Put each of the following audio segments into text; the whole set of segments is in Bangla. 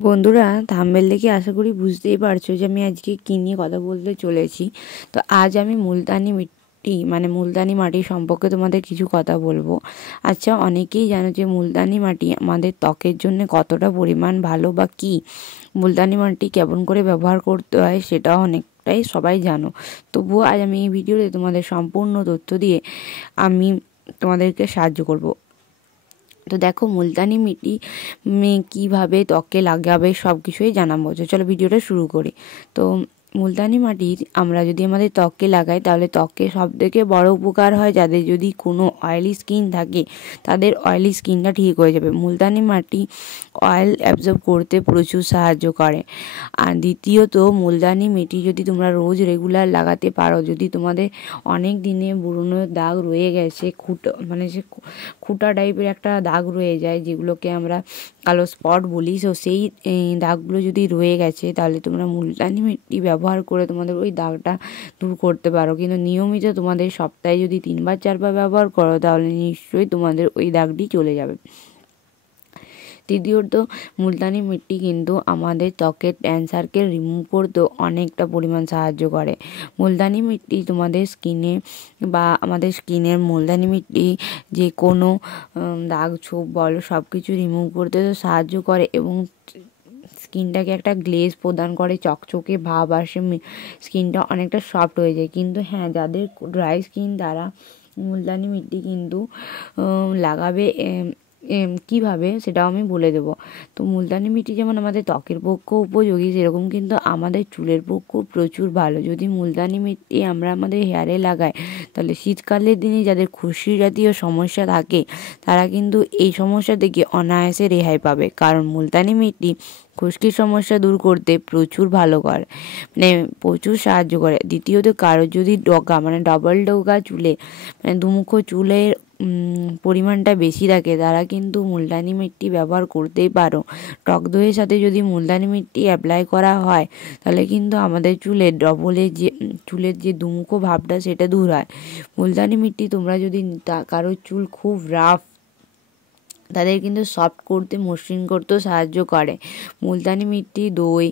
বন্ধুরা, থাম্বনেল দেখে আশা করি বুঝতেই পারছো যে আমি আজকে কী নিয়ে কথা বলতে চলেছি। তো আজ আমি মুলতানি মিট্টি মুলতানি মাটি সম্পর্কে তোমাদের কিছু কথা বলবো। আচ্ছা, অনেকেই জানো যে মুলতানি মাটি আমাদের ত্বকের জন্য কতটা পরিমাণ ভালো, বা কি মুলতানি মাটি কেমন করে ব্যবহার করতে হয় সেটাও অনেকটাই সবাই জানো। তবুও আজ আমি এই ভিডিওতে তোমাদের সম্পূর্ণ তথ্য দিয়ে আমি তোমাদেরকে সাহায্য করব। তো দেখো, মুলতানি মিটি কীভাবে ত্বকে লাগাবে সব কিছুই জানাবো। চলো ভিডিওটা শুরু করি। তো মুলতানি মাটি আমরা যদি আমাদের ত্বকে লাগাই তাহলে ত্বকে সব থেকে বড় উপকার হয় যাদের যদি কোনো অয়েলি স্কিন থাকে, তাদের অয়েলি স্কিনটা ঠিক হয়ে যাবে। মুলতানি মাটি অয়েল অ্যাবজর্ব করতে প্রচুর সাহায্য করে। আর দ্বিতীয়ত, মুলতানি মিটি যদি তোমরা রোজ রেগুলার লাগাতে পারো, যদি তোমাদের অনেক দিনে ব্রণের দাগ রয়ে গেছে, সে খুঁটা টাইপের একটা দাগ রয়ে যায়, যেগুলোকে আমরা কালো স্পট বলি, তো সেই দাগগুলো যদি রয়ে গেছে তাহলে তোমরা মুলতানি মিটি ব্যবহার করে তোমাদের ওই দাগটা দূর করতে পারো। কিন্তু নিয়মিত তোমাদের সপ্তাহে যদি 3-4বার ব্যবহার করো তাহলে নিশ্চয়ই তোমাদের ওই দাগটি চলে যাবে। তৃতীয়ত, মুলতানি মিট্টি কিন্তু আমাদের ত্বকের ট্যান সার্কেল রিমুভ করতেও অনেকটা পরিমাণ সাহায্য করে। মুলতানি মিট্টি তোমাদের স্কিনে বা আমাদের স্কিনের মুলতানি মিট্টি যে কোনো দাগ ছোপ বলো সব কিছু রিমুভ করতে তো সাহায্য করে এবং স্কিনটাকে একটা গ্লেজ প্রদান করে, চকচকে ভাব আসে, স্কিনটা অনেকটা সফট হয়ে যায়। কিন্তু হ্যাঁ, যাদের ড্রাই স্কিন তারা মুলতানি মিট্টি কিন্তু লাগাবে কীভাবে সেটাও আমি বলে দেবো। তো মুলতানি মিট্টি যেমন আমাদের ত্বকের পক্ষেও উপযোগী, সেরকম কিন্তু আমাদের চুলের পক্ষেও প্রচুর ভালো। যদি মুলতানি মিট্টি আমরা আমাদের হেয়ারে লাগাই তাহলে শীতকালের দিনে যাদের খুশকি জাতীয় সমস্যা থাকে তারা কিন্তু এই সমস্যা থেকে অনায়াসে রেহাই পাবে, কারণ মুলতানি মিট্টি খুশকির সমস্যা দূর করতে প্রচুর ভালো করে, প্রচুর সাহায্য করে। দ্বিতীয়ত, কারো যদি ডগা ডবল ডগা চুলে দুমুখো চুলের পরিমাণটা বেশি থাকে তারা কিন্তু মুলতানি মিট্টি ব্যবহার করতেই পারো। টক দইয়ের সাথে যদি মুলতানি মিট্টি অ্যাপ্লাই করা হয় তাহলে কিন্তু আমাদের চুলের যে দুমুখো ভাবটা সেটা দূর হয়। মুলতানি মিট্টি তোমরা যদি কারো চুল খুব রাফ তাদের কিন্তু সফট করতে, মসৃণ করতেও সাহায্য করে। মুলতানি মিট্টি দই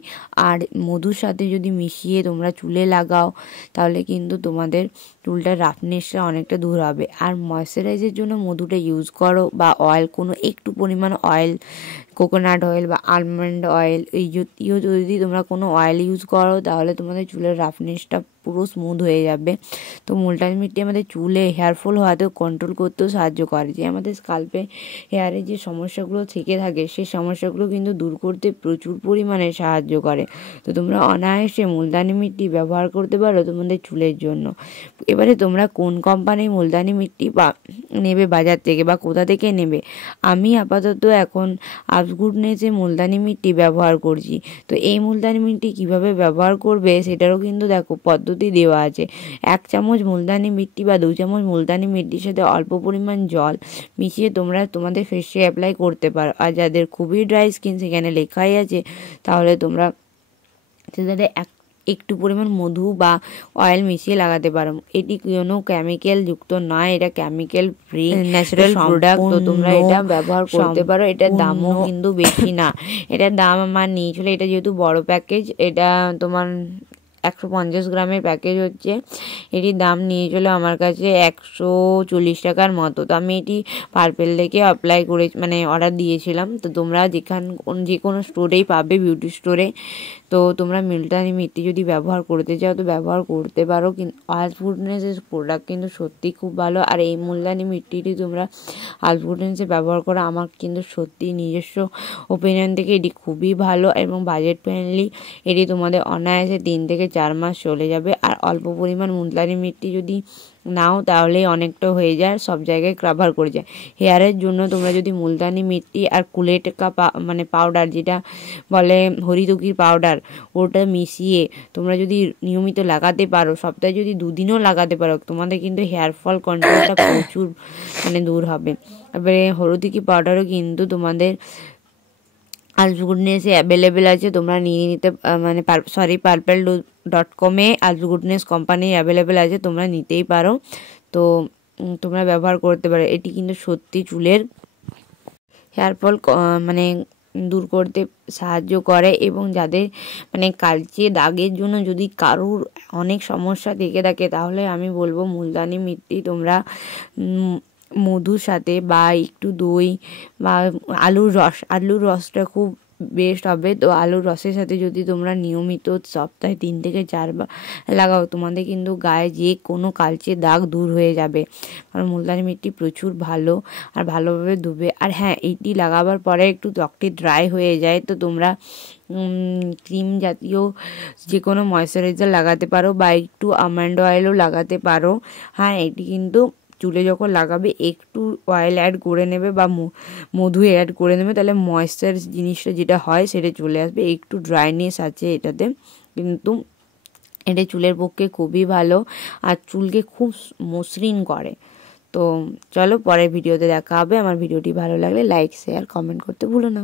আর মধুর সাথে যদি মিশিয়ে তোমরা চুলে লাগাও তাহলে কিন্তু তোমাদের চুলটার রাফনেসটা অনেকটা দূর হবে। আর ময়শ্চারাইজের জন্য মধুটা ইউজ করো, বা অয়েল, কোনো একটু পরিমাণ অয়েল, কোকোনাট অয়েল বা আলমন্ড অয়েল, এই জাতীয় যদি তোমরা কোনো অয়েল ইউজ করো তাহলে তোমাদের চুলের রাফনেসটা পুরো স্মুথ হয়ে যাবে। তো মুলতানি মিট্টি আমাদের চুলে হেয়ারফল হওয়াতেও কন্ট্রোল করতেও সাহায্য করে, যে আমাদের স্কাল্পে হেয়ারে যে সমস্যাগুলো থেকে থাকে সেই সমস্যাগুলো কিন্তু দূর করতে প্রচুর পরিমাণে সাহায্য করে। তো তোমরা অনায়াসে মুলতানি মিট্টি ব্যবহার করতে পারো তোমাদের চুলের জন্য। এবারে তোমরা কোন কোম্পানির মুলতানি মিট্টি নেবে বাজার থেকে, বা কোথা থেকে নেবে? আমি আপাতত এখন আফগুডনেসে মুলতানি মিট্টি ব্যবহার করছি। তো এই মুলতানি মিট্টি কীভাবে ব্যবহার করবে সেটারও কিন্তু দেখো পদ্ধতি দেওয়া আছে। 1 চামচ মুলতানি মিট্টি বা 2 চামচ মুলতানি মিট্টির সাথে অল্প পরিমাণ জল মিশিয়ে তোমরা তোমাদের ফেসে অ্যাপ্লাই করতে পারো। আর যাদের খুবই ড্রাই স্কিন, সেখানে লেখাই আছে, তাহলে তোমরা সেটাতে একটু পরিমাণ মধু বা অয়েল মিশিয়ে লাগাতে পারো। এটি কোনো কেমিক্যাল যুক্ত নয়, এটা কেমিক্যাল ফ্রি ন্যাচারাল প্রোডাক্ট। তো তোমরা এটা ব্যবহার করতে পারো। এটার দামও কিন্তু বেশি না। এটার দাম আমার নিয়েছিল, এটা যেহেতু বড় প্যাকেজ, এটা তোমার 150 গ্রামের প্যাকেজ হচ্ছে, এটির দাম নিয়েছিল আমার কাছে 140 টাকার মতো। তো আমি এটি পার্পেল থেকে অ্যাপ্লাই করে অর্ডার দিয়েছিলাম। তো তোমরা যে কোনো স্টোরেই পাবে, বিউটি স্টোরে। তো তোমরা মুলতানি মিট্টি যদি ব্যবহার করতে চাও তো ব্যবহার করতে পারো। কিন্তু আলফুডনেসের প্রোডাক্ট কিন্তু সত্যি খুব ভালো। আর এই মুলতানি মিট্টিটি তোমরা আলফুডনেসে ব্যবহার করো, আমার কিন্তু সত্যি নিজস্ব ওপিনিয়ন থেকে এটি খুবই ভালো এবং বাজেট ফ্রেন্ডলি। এটি তোমাদের অনায়াসে 3 থেকে 4 মাস চলে যাবে। আর অল্প পরিমাণ মুলতানি মিট্টি যদি নাও তাহলে অনেকটা হয়ে যায়, সব জায়গায় কভার করে যায়। হেয়ারের জন্য তোমরা যদি মুলতানি মিট্টি আর কুলেটকা পাউডার, যেটা বলে হরিতকির পাউডার, ওটা মিশিয়ে তোমরা যদি নিয়মিত লাগাতে পারো, সপ্তাহে যদি 2 দিনও লাগাতে পারো, তোমাদের কিন্তু হেয়ার ফল কন্ট্রোলটা প্রচুর দূর হবে। এবারে হরিতকি পাউডারও কিন্তু তোমাদের আলফগুডনেসে অ্যাভেলেবেল আছে, তোমরা নিয়ে নিতে পার্পেল.com-এ আলফগুডনেস কোম্পানির অ্যাভেলেবেল আছে, তোমরা নিতেই পারো। তো তোমরা ব্যবহার করতে পারো। এটি কিন্তু সত্যি চুলের হেয়ার ফল দূর করতে সাহায্য করে। এবং যাদের মানে কালচে দাগের জন্য যদি কারুর অনেক সমস্যা থেকে থাকে, তাহলে আমি বলবো মুলতানি মিট্টি তোমরা মধুর সাথে বা একটু দই বা আলুর রসটা খুব বেস্ট হবে। তো আলুর রসের সাথে যদি তোমরা নিয়মিত সপ্তাহে 3 থেকে 4 বার লাগাও, তোমাদের কিন্তু গায়ে যে কোনো কালচে দাগ দূর হয়ে যাবে। কারণ মুলতানি মিট্টি প্রচুর ভালো আর ভালোভাবে ধুবে। আর হ্যাঁ, এইটি লাগাবার পরে একটু ত্বকটি ড্রাই হয়ে যায়, তো তোমরা ক্রিম জাতীয় যে কোনো ময়শ্চারাইজার লাগাতে পারো বা একটু আমন্ড অয়েলও লাগাতে পারো। হ্যাঁ, এটি কিন্তু চুলে যখন লাগাবে একটু অয়েল অ্যাড করে নেবে বা মধু অ্যাড করে নেবে, তাহলে ময়েশ্চার জিনিসটা যেটা হয় সেটা চলে আসবে। একটু ড্রাইনেস আছে এটাতে, কিন্তু এটা চুলের পক্ষে খুবই ভালো আর চুলকে খুব মসৃণ করে। তো চলো, পরের ভিডিওতে দেখা হবে। আমার ভিডিওটি ভালো লাগলে লাইক শেয়ার কমেন্ট করতে ভুলো না।